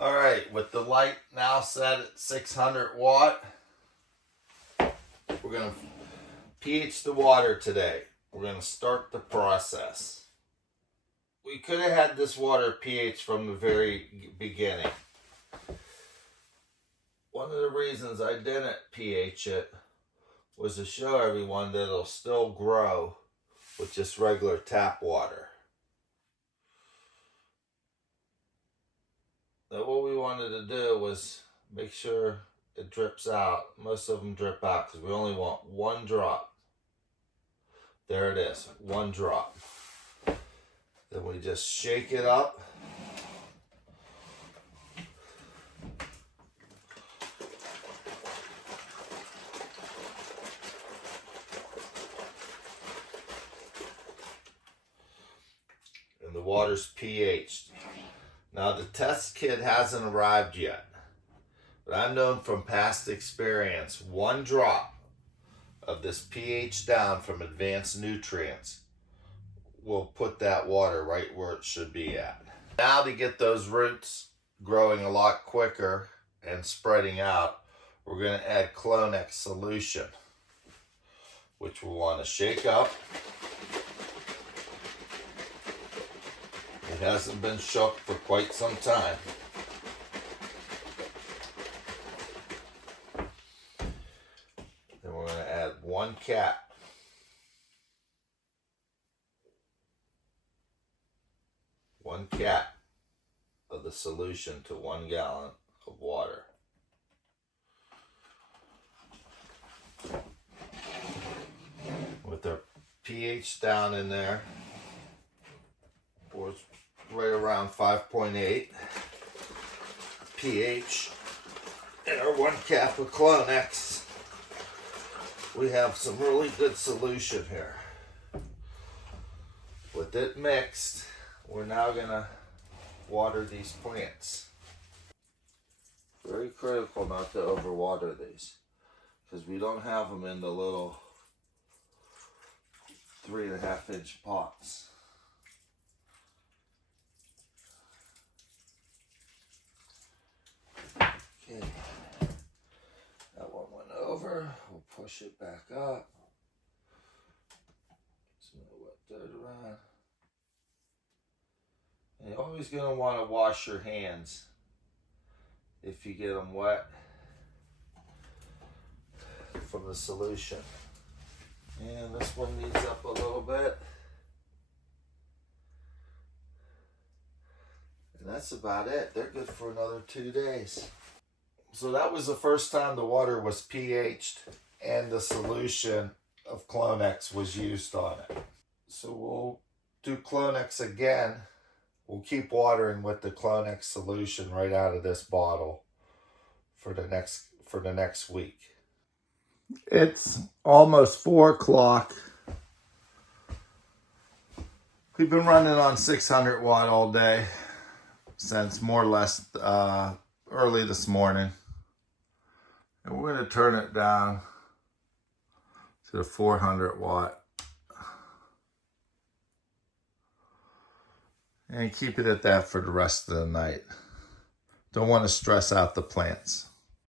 All right, with the light now set at 600 watt, we're going to pH the water today. We're going to start the process. We could have had this water pH from the very beginning. One of the reasons I didn't pH it was to show everyone that it'll still grow with just regular tap water. Now what we wanted to do was make sure it drips out. Most of them drip out because we only want one drop. There it is, one drop. Then we just shake it up. And the water's pH'd. Now the test kit hasn't arrived yet, but I've known from past experience, one drop of this pH down from advanced nutrients will put that water right where it should be at. Now to get those roots growing a lot quicker and spreading out, we're going to add Clonex solution, which we'll want to shake up. It hasn't been shook for quite some time. Then we're going to add 1 cap. One cap of the solution to 1 gallon of water. With our pH down in there, or right around 5.8 pH, and our 1 cap of Clonex, we have some really good solution here. With it mixed, we're now going to water these plants. Very critical not to overwater these, because we don't have them in the little 3.5-inch pots. Okay, that one went over. We'll push it back up. Some wet dirt around. And you're always going to want to wash your hands if you get them wet from the solution. And this one needs up a little bit. And that's about it. They're good for another 2 days. So that was the first time the water was pH'd and the solution of Clonex was used on it. So we'll do Clonex again. We'll keep watering with the Clonex solution right out of this bottle for the next week. It's almost 4 o'clock. We've been running on 600 watt all day since more or less early this morning. And we're going to turn it down to the 400 watt. And keep it at that for the rest of the night. Don't want to stress out the plants.